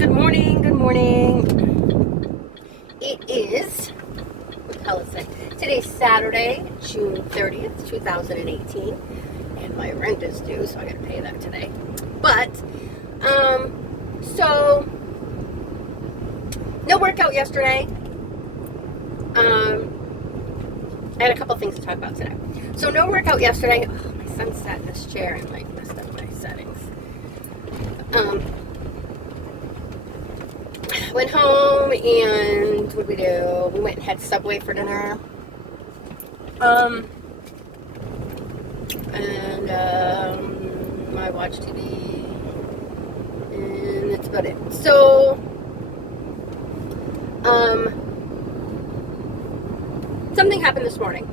good morning, good morning. It is, what the hell is it? Today's Saturday, June 30th, 2018, and my rent is due, so I gotta pay that today. But, so, no workout yesterday. I had a couple things to talk about today. So, no workout yesterday. Oh, my son sat in this chair and, messed up my settings. Went home and what did we do? We went and had Subway for dinner. I watched TV, and that's about it. So, something happened this morning.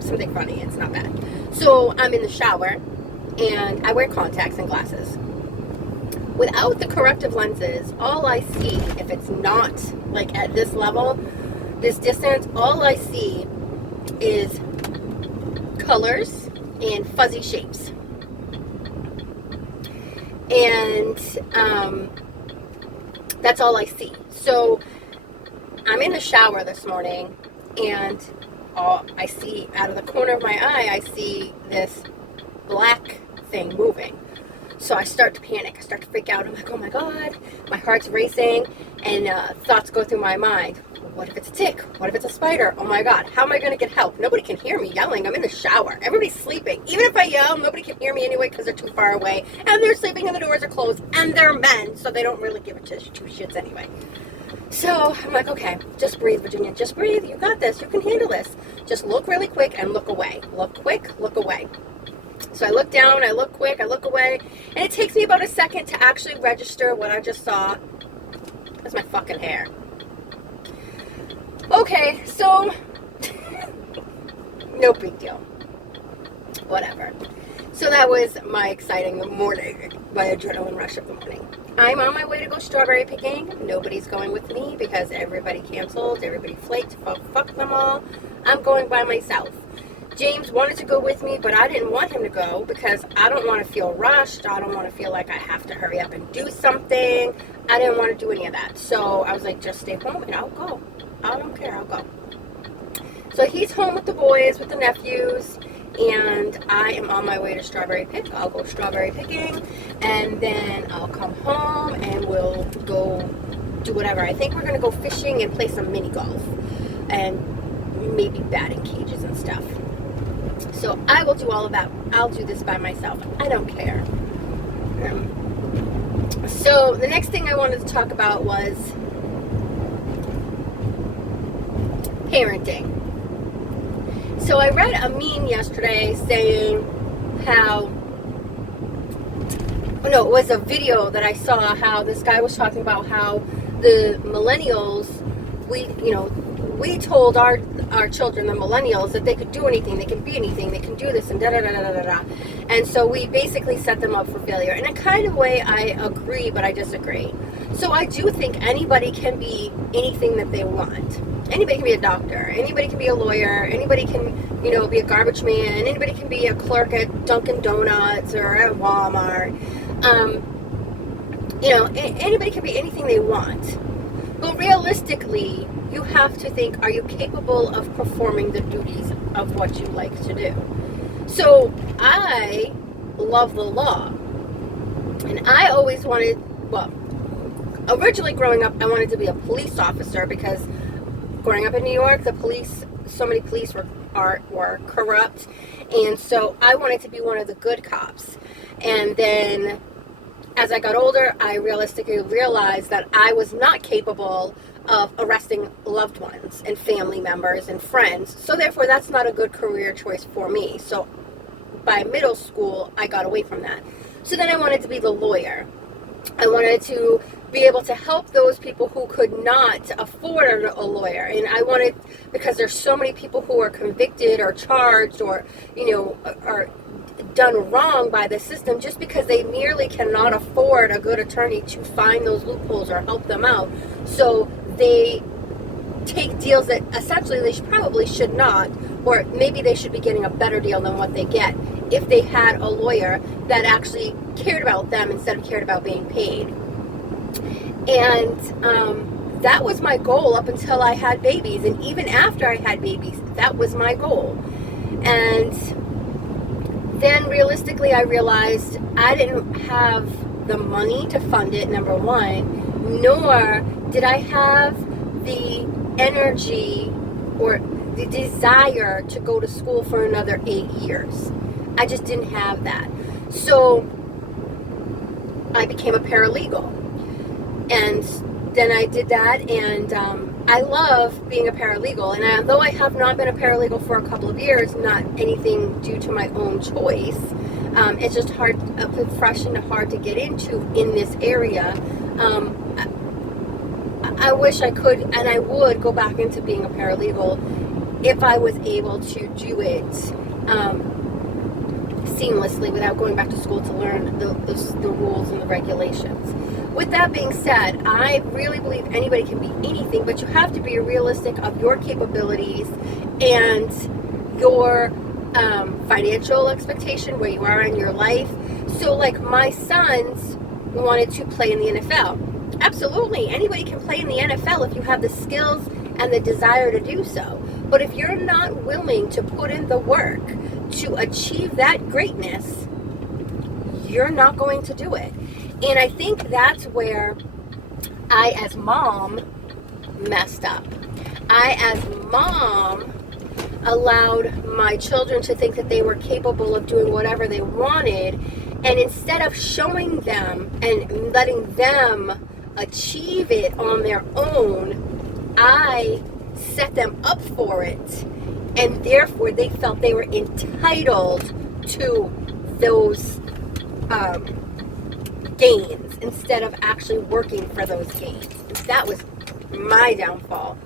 Something funny. It's not bad. So I'm in the shower, and I wear contacts and glasses. Without the corrective lenses, all I see, if it's not at this level, this distance, all I see is colors and fuzzy shapes. And that's all I see. So I'm in the shower this morning, and I see out of the corner of my eye, I see this black thing moving. So I start to panic. I start to freak out. I'm like, oh my God. My heart's racing, and thoughts go through my mind. What if it's a tick? What if it's a spider? Oh my God. How am I going to get help? Nobody can hear me yelling. I'm in the shower. Everybody's sleeping. Even if I yell, nobody can hear me anyway because they're too far away. And they're sleeping and the doors are closed. And they're men, so they don't really give a two shits anyway. So I'm like, okay, just breathe, Virginia. Just breathe. You got this. You can handle this. Just look really quick and look away. Look quick, look away. So I look down, I look quick, I look away, and it takes me about a second to actually register what I just saw. That's my fucking hair. Okay, so, no big deal. Whatever. So that was my exciting morning, my adrenaline rush of the morning. I'm on my way to go strawberry picking. Nobody's going with me because everybody canceled, everybody flaked, fuck them all. I'm going by myself. James wanted to go with me, but I didn't want him to go because I don't want to feel rushed. I don't want to feel like I have to hurry up and do something. I didn't want to do any of that. So I was like, just stay home and I'll go. I don't care. I'll go. So he's home with the boys, with the nephews, and I am on my way to strawberry pick. I'll go strawberry picking, and then I'll come home and we'll go do whatever. I think we're going to go fishing and play some mini golf and maybe batting cages and stuff. So I will do all of that. I'll do this by myself. I don't care. So the next thing I wanted to talk about was parenting. So I read a meme yesterday saying how, it was a video that I saw how this guy was talking about how the millennials, we told our children, the millennials, that they could do anything, they can be anything, they can do this, and da-da-da-da-da-da. And so we basically set them up for failure. In a kind of way, I agree, but I disagree. So I do think anybody can be anything that they want. Anybody can be a doctor, anybody can be a lawyer, anybody can, be a garbage man, anybody can be a clerk at Dunkin' Donuts or at Walmart. Anybody can be anything they want. But realistically, you have to think, are you capable of performing the duties of what you like to do? So I love the law. And I always originally growing up, I wanted to be a police officer because growing up in New York, so many police were corrupt. And so I wanted to be one of the good cops. And then as I got older, I realistically realized that I was not capable of arresting loved ones and family members and friends. So therefore, that's not a good career choice for me. So by middle school, I got away from that. So then I wanted to be the lawyer. I wanted to be able to help those people who could not afford a lawyer. And I wanted, because there's so many people who are convicted or charged or, are done wrong by the system just because they merely cannot afford a good attorney to find those loopholes or help them out. So they take deals that essentially they probably should not, or maybe they should be getting a better deal than what they get if they had a lawyer that actually cared about them instead of cared about being paid. And that was my goal up until I had babies. And even after I had babies, that was my goal. And then realistically, I realized I didn't have the money to fund it, number one, nor did I have the energy or the desire to go to school for another 8 years. I just didn't have that. So I became a paralegal. And then I did that, and I love being a paralegal. And though I have not been a paralegal for a couple of years, not anything due to my own choice, it's just hard, fresh and hard to get into in this area. I wish I could, and I would go back into being a paralegal if I was able to do it seamlessly without going back to school to learn the rules and the regulations. With that being said, I really believe anybody can be anything, but you have to be realistic of your capabilities and your financial expectation, where you are in your life. So like my sons wanted to play in the NFL. Absolutely, anybody can play in the NFL if you have the skills and the desire to do so. But if you're not willing to put in the work to achieve that greatness, you're not going to do it. And I think that's where I, as mom, messed up. I, as mom, allowed my children to think that they were capable of doing whatever they wanted. And instead of showing them and letting them achieve it on their own, I set them up for it. And therefore, they felt they were entitled to those gains instead of actually working for those gains. That was my downfall.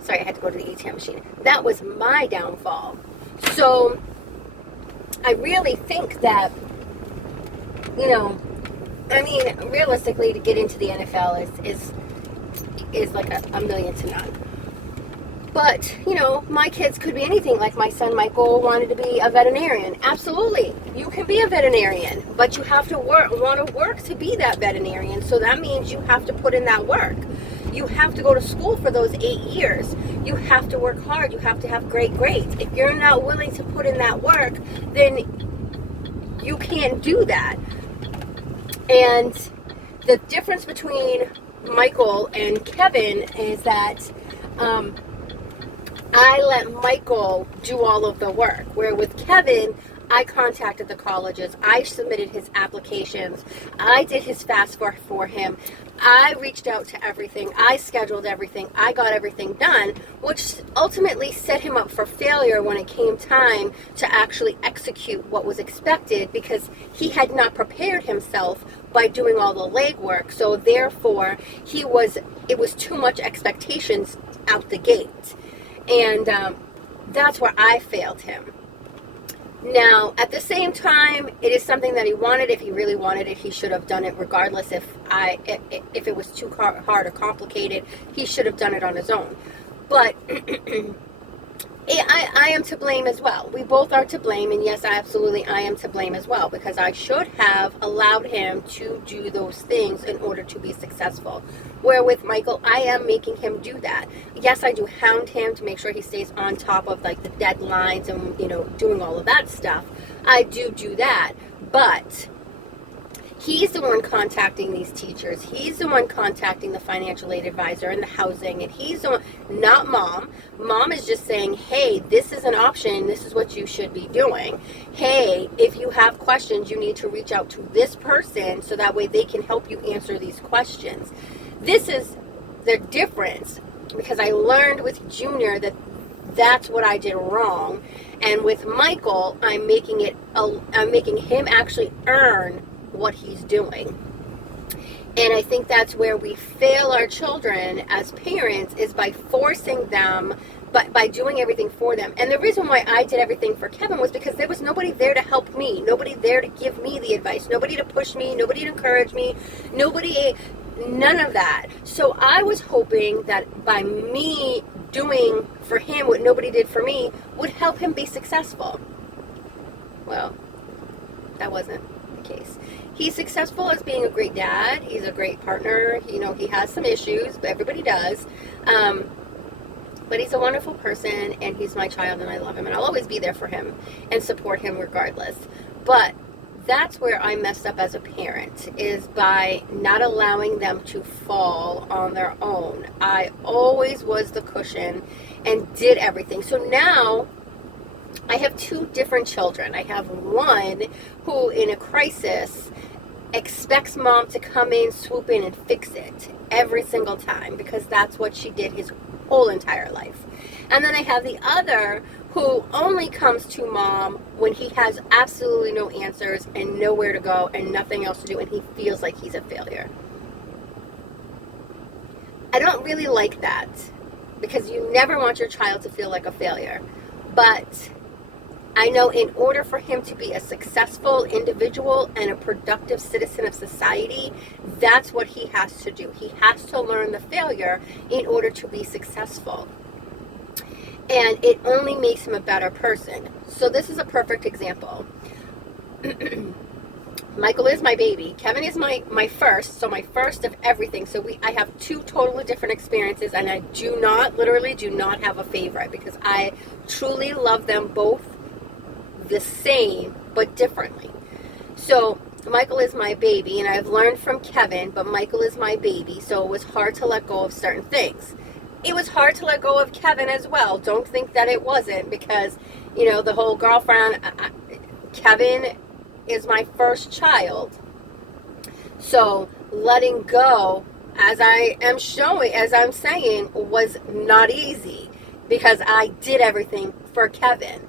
Sorry, I had to go to the ATM machine. That was my downfall. So I really think that, realistically, to get into the NFL is like a million to none. But, my kids could be anything. Like my son Michael wanted to be a veterinarian. Absolutely. You can be a veterinarian, but you have to want to work to be that veterinarian. So that means you have to put in that work. You have to go to school for those 8 years. You have to work hard. You have to have great grades. If you're not willing to put in that work, then you can't do that. And the difference between Michael and Kevin is that I let Michael do all of the work, where with Kevin, I contacted the colleges, I submitted his applications, I did his FAFSA for him, I reached out to everything, I scheduled everything, I got everything done, which ultimately set him up for failure when it came time to actually execute what was expected, because he had not prepared himself by doing all the legwork. So therefore, it was too much expectations out the gate. And that's where I failed him. Now, at the same time, it is something that he wanted. If he really wanted it, he should have done it regardless. If it was too hard or complicated, he should have done it on his own. But I am to blame as well. We both are to blame, and yes, I am to blame as well, because I should have allowed him to do those things in order to be successful. Where with Michael, I am making him do that. Yes, I do hound him to make sure he stays on top of like the deadlines and doing all of that stuff. I do that, but he's the one contacting these teachers. He's the one contacting the financial aid advisor and the housing, and he's the one, not mom. Mom is just saying, hey, this is an option. This is what you should be doing. Hey, if you have questions, you need to reach out to this person so that way they can help you answer these questions. This is the difference, because I learned with Junior that that's what I did wrong. And with Michael, I'm making him actually earn what he's doing. And I think that's where we fail our children as parents, is by forcing them, but by doing everything for them. And the reason why I did everything for Kevin was because there was nobody there to help me, nobody there to give me the advice, nobody to push me, nobody to encourage me, none of that. So I was hoping that by me doing for him what nobody did for me would help him be successful. Well, that wasn't the case. He's successful as being a great dad. He's a great partner. He has some issues, but everybody does. But he's a wonderful person, and he's my child, and I love him, and I'll always be there for him and support him regardless. But that's where I messed up as a parent, is by not allowing them to fall on their own. I always was the cushion and did everything. So now I have two different children. I have one who, in a crisis, expects mom to come in, swoop in, and fix it every single time, because that's what she did his whole entire life. And then I have the other who only comes to mom when he has absolutely no answers and nowhere to go and nothing else to do, and he feels like he's a failure. I don't really like that, because you never want your child to feel like a failure. But I know in order for him to be a successful individual and a productive citizen of society, that's what he has to do. He has to learn the failure in order to be successful. And it only makes him a better person. So this is a perfect example. Michael is my baby. Kevin is my first, so my first of everything. So I have two totally different experiences, and I literally do not have a favorite, because I truly love them both the same, but differently. So Michael is my baby, and I've learned from Kevin, but Michael is my baby, so it was hard to let go of certain things. It was hard to let go of Kevin as well. Don't think that it wasn't, because, the whole girlfriend, Kevin is my first child. So letting go, as I'm saying, was not easy, because I did everything for Kevin.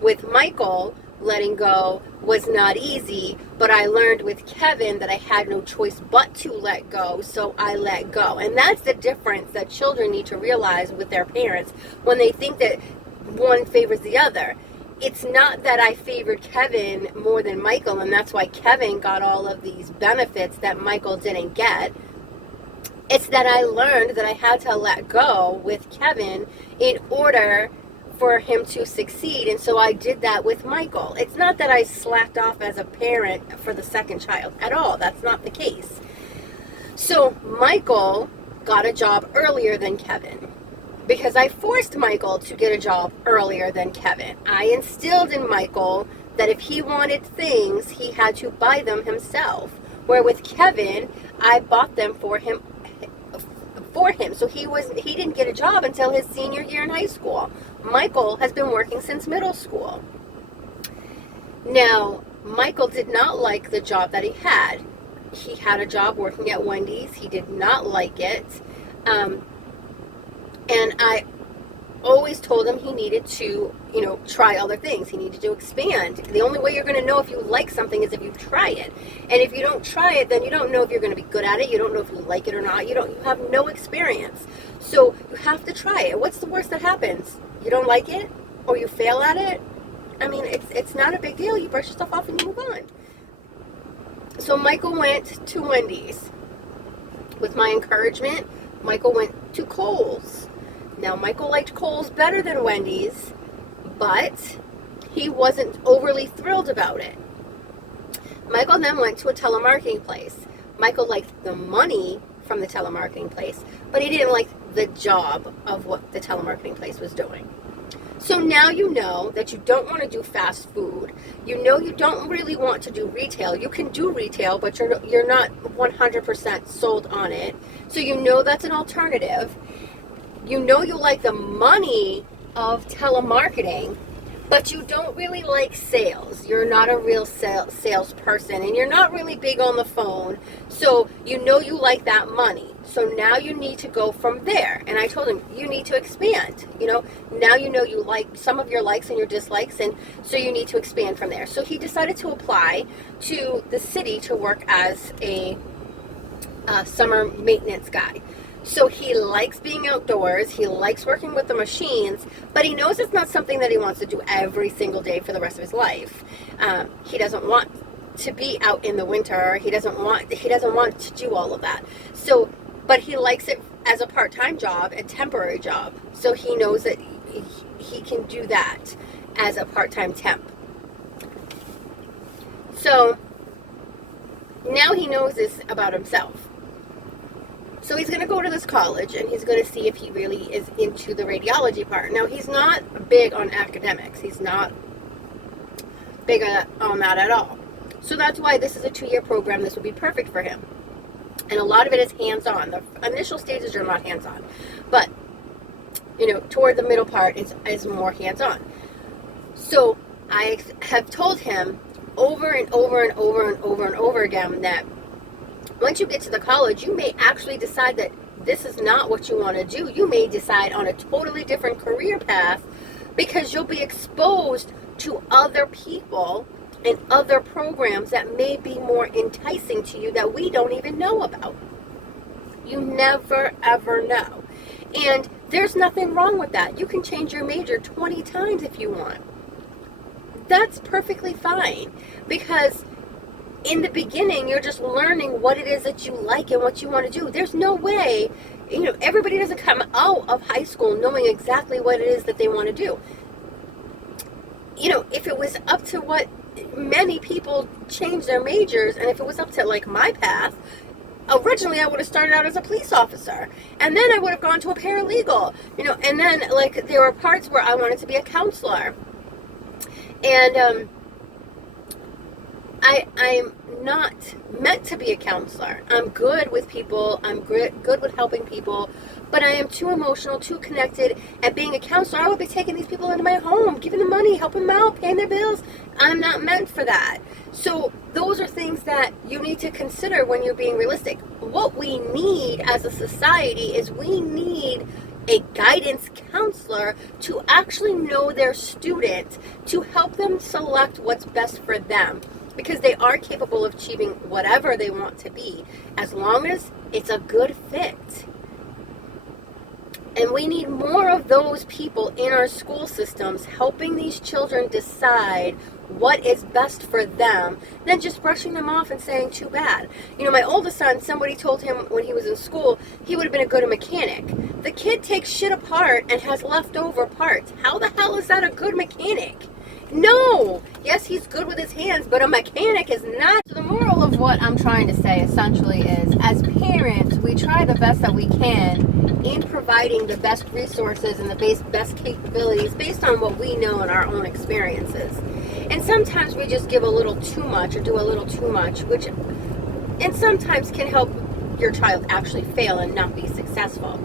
With Michael, letting go was not easy, but I learned with Kevin that I had no choice but to let go, so I let go. And that's the difference that children need to realize with their parents when they think that one favors the other. It's not that I favored Kevin more than Michael, and that's why Kevin got all of these benefits that Michael didn't get. It's that I learned that I had to let go with Kevin in order for him to succeed, and so I did that with Michael. It's not that I slacked off as a parent for the second child at all. That's not the case. So Michael got a job earlier than Kevin, because I forced Michael to get a job earlier than Kevin. I instilled in Michael that if he wanted things, he had to buy them himself. Where with Kevin, I bought them for him. So he didn't get a job until his senior year in high school. Michael has been working since middle school. Now, Michael did not like the job that he had. He had a job working at Wendy's. He did not like it. And I always told him he needed to, try other things. He needed to expand. The only way you're going to know if you like something is if you try it. And if you don't try it, then you don't know if you're going to be good at it. You don't know if you like it or not. You have no experience. So you have to try it. What's the worst that happens? You don't like it? Or you fail at it? I mean, it's not a big deal. You brush yourself off and you move on. So Michael went to Wendy's. With my encouragement, Michael went to Kohl's. Now, Michael liked Kohl's better than Wendy's, but he wasn't overly thrilled about it. Michael then went to a telemarketing place. Michael liked the money from the telemarketing place, but he didn't like the job of what the telemarketing place was doing. So now you know that you don't want to do fast food. You know you don't really want to do retail. You can do retail, but you're not 100% sold on it. So you know that's an alternative. You know you like the money of telemarketing, but you don't really like sales. You're not a real salesperson, and you're not really big on the phone. So you know you like that money. So now you need to go from there. And I told him, you need to expand. Now you know you like some of your likes and your dislikes, and so you need to expand from there. So he decided to apply to the city to work as a summer maintenance guy. So he likes being outdoors, he likes working with the machines, but he knows it's not something that he wants to do every single day for the rest of his life. He doesn't want to be out in the winter. He doesn't want to do all of that. So, but he likes it as a part-time job, a temporary job. So he knows that he can do that as a part-time temp. So Now he knows this about himself. So he's going to go to this college and he's going to see if he really is into the radiology part. Now, he's not big on academics. He's not big on that at all. So that's why this is a 2-year program. This would be perfect for him. And a lot of it is hands-on. The initial stages are not hands-on. But, toward the middle part is more hands-on. So I have told him over and over and over and over and over again that once you get to the college, you may actually decide that this is not what you want to do. You may decide on a totally different career path because you'll be exposed to other people and other programs that may be more enticing to you that we don't even know about. You never, ever know. And there's nothing wrong with that. You can change your major 20 times if you want. That's perfectly fine, because in the beginning, you're just learning what it is that you like and what you want to do. There's no way, everybody doesn't come out of high school knowing exactly what it is that they want to do. If it was up to what many people change their majors, and if it was up to like my path, originally I would have started out as a police officer, and then I would have gone to a paralegal, and then like there were parts where I wanted to be a counselor. And I'm not meant to be a counselor. I'm good with people. I'm good with helping people. But I am too emotional, too connected. And being a counselor, I would be taking these people into my home, giving them money, helping them out, paying their bills. I'm not meant for that. So those are things that you need to consider when you're being realistic. What we need as a society is we need a guidance counselor to actually know their student, to help them select what's best for them, because they are capable of achieving whatever they want to be, as long as it's a good fit. And we need more of those people in our school systems helping these children decide what is best for them than just brushing them off and saying too bad. My oldest son, somebody told him when he was in school he would have been a good mechanic. The kid takes shit apart and has leftover parts. How the hell is that a good mechanic? No! Yes, he's good with his hands, but a mechanic is not. So the moral of what I'm trying to say essentially is, as parents, we try the best that we can in providing the best resources and the best capabilities based on what we know and our own experiences. And sometimes we just give a little too much or do a little too much, which and sometimes can help your child actually fail and not be successful.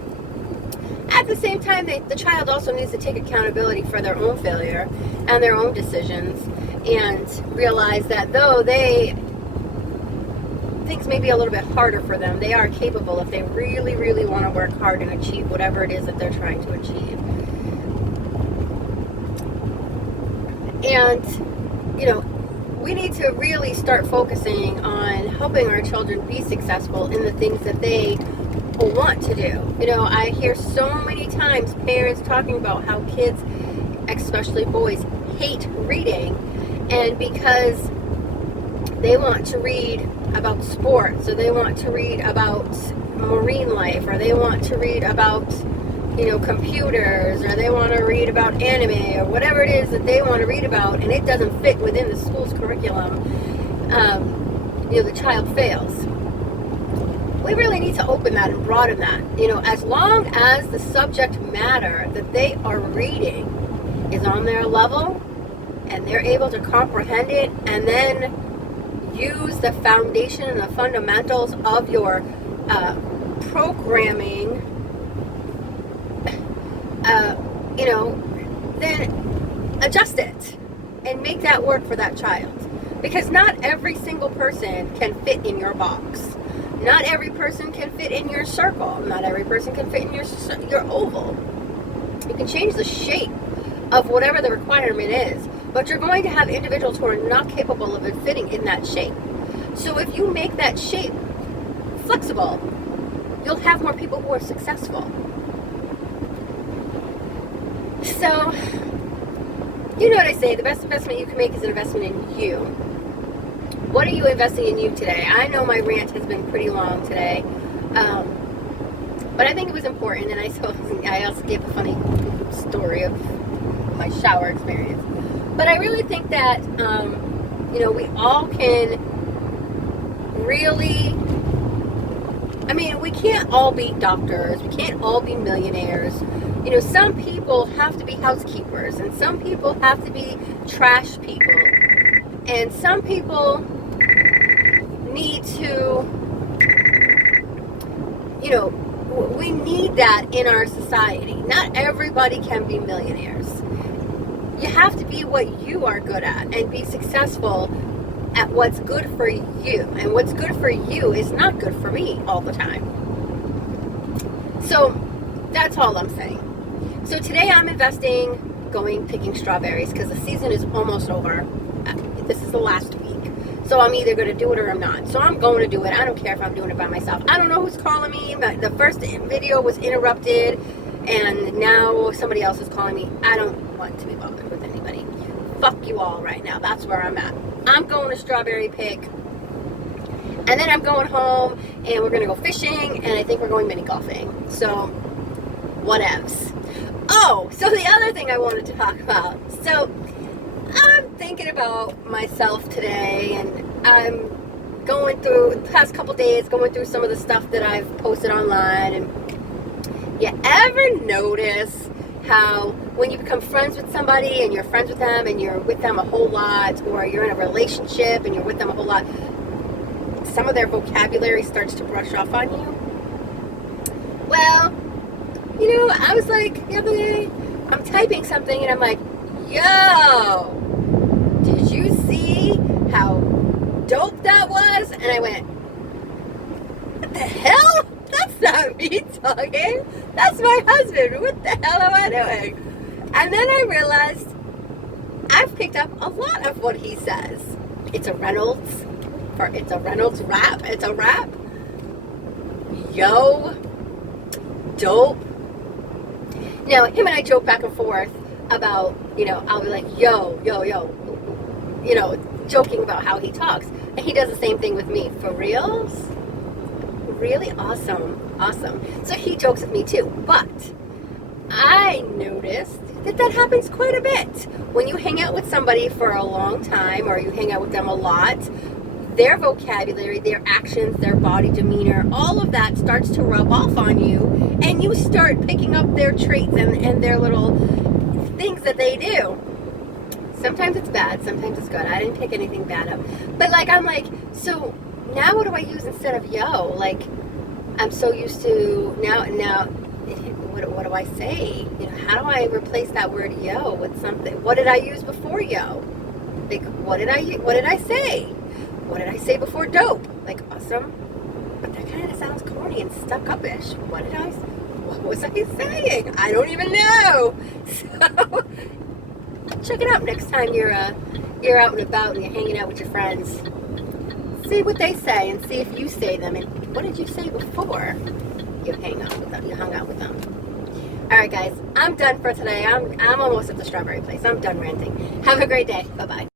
At the same time, the child also needs to take accountability for their own failure and their own decisions, and realize that though things may be a little bit harder for them, they are capable if they really, really want to work hard and achieve whatever it is that they're trying to achieve. And, we need to really start focusing on helping our children be successful in the things that they want to do. I hear so many times parents talking about how kids, especially boys, hate reading, and because they want to read about sports, or they want to read about marine life, or they want to read about computers, or they want to read about anime, or whatever it is that they want to read about, and it doesn't fit within the school's curriculum, the child fails. We really need to open that and broaden that. As long as the subject matter that they are reading is on their level, and they're able to comprehend it, and then use the foundation and the fundamentals of your programming, then adjust it and make that work for that child. Because not every single person can fit in your box. Not every person can fit in your circle. Not every person can fit in your oval. You can change the shape of whatever the requirement is, but you're going to have individuals who are not capable of fitting in that shape. So if you make that shape flexible, you'll have more people who are successful. So, you know what I say, the best investment you can make is an investment in you. What are you investing in you today? I know my rant has been pretty long today, but I think it was important, and I also gave a funny story of my shower experience. But I really think that, we all can really, I mean, we can't all be doctors. We can't all be millionaires. You know, some people have to be housekeepers, and some people have to be trash people, and some people need to, you know, we need that in our society. Not everybody can be millionaires. You have to be what you are good at and be successful at what's good for you. And what's good for you is not good for me all the time. So that's all I'm saying. So today I'm picking strawberries because the season is almost over. This is the last week. So I'm either going to do it or I'm not. So I'm going to do it. I don't care if I'm doing it by myself. I don't know who's calling me. The first video was interrupted and now somebody else is calling me. I don't want to be bothered with anybody. Fuck you all right now. That's where I'm at. I'm going to strawberry pick. And then I'm going home and we're going to go fishing and I think we're going mini golfing. So whatevs. Oh, so the other thing I wanted to talk about. So I'm thinking about myself today, and I'm going through the past couple days, going through some of the stuff that I've posted online. And you ever notice how when you become friends with somebody and you're friends with them and you're with them a whole lot, or you're in a relationship and you're with them a whole lot, some of their vocabulary starts to brush off on you? Well, you know, I was like, the other day, I'm typing something and I'm like, yo, did you see how dope that was? And I went, what the hell? That's not me talking. That's my husband. What the hell am I doing? And then I realized I've picked up a lot of what he says. It's a Reynolds rap. It's a rap. Yo, dope. Now, him and I joke back and forth about, you know, I'll be like, yo, you know, joking about how he talks. And he does the same thing with me. For reals? Really? Awesome. So he jokes with me too. But I noticed that happens quite a bit. When you hang out with somebody for a long time, or you hang out with them a lot, their vocabulary, their actions, their body demeanor, all of that starts to rub off on you, and you start picking up their traits and their little things that they do. Sometimes it's bad, sometimes it's good. I didn't pick anything bad up. But like, I'm like, so now what do I use instead of yo? Like, I'm so used to now what do I say? You know, how do I replace that word yo with something? What did I use before yo? Like, what did I say? What did I say before dope? Like, awesome. But that kind of sounds corny and stuck-up-ish. What was I saying? I don't even know. So check it out next time you're out and about and you're hanging out with your friends. See what they say and see if you say them. And what did you say before you hung out with them? All right, guys. I'm done for today. I'm almost at the strawberry place. I'm done ranting. Have a great day. Bye-bye.